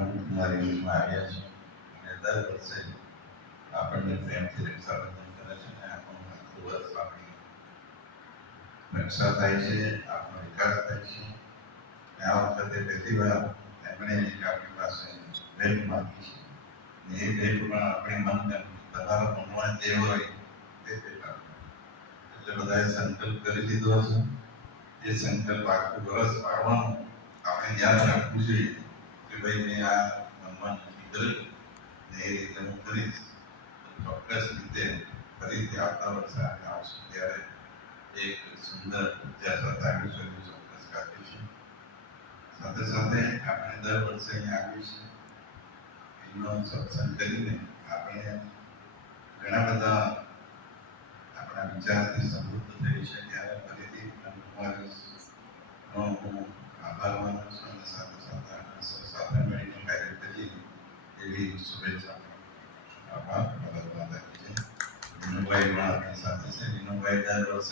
બ્રહ્મકુમારીમાં આવ્યા છે અને દર વર્ષે આપણને પ્રેમથી રક્ષાબંધન કરે છે અને આપણું આખું વર્ષ આપણી રક્ષા થાય છે આપણો વિકાસ થાય છે અને આ વખતે પહેલી વાર એમણે એક આપણી પાસે ભેટ માંગી છે અને એ ભેટ પણ આપણે મન તમારા મનમાં જે હોય તે ભેટ આપો એટલે બધાએ સંકલ્પ કરી લીધો છે એ સંકલ્પ આખું વર્ષ પાડવાનું આપણે યાદ રાખવું જોઈએ કે આ મનમાં નક્કી કર્યું ને એ રીતે હું કરીશ ચોક્કસ રીતે ફરીથી આવતા વર્ષે આપણે આવશું ત્યારે એક સુંદર જાહેરાત સાથે છે ચોક્કસ કાપીશું સાથે સાથે આપણે દર વર્ષે અહીંયા આવીશું એનો સત્સંગ કરીને આપણે ઘણા બધા આપણા વિચારથી સમૃદ્ધ થઈ છે Padre, para la gloria de Dios. En y en nombre los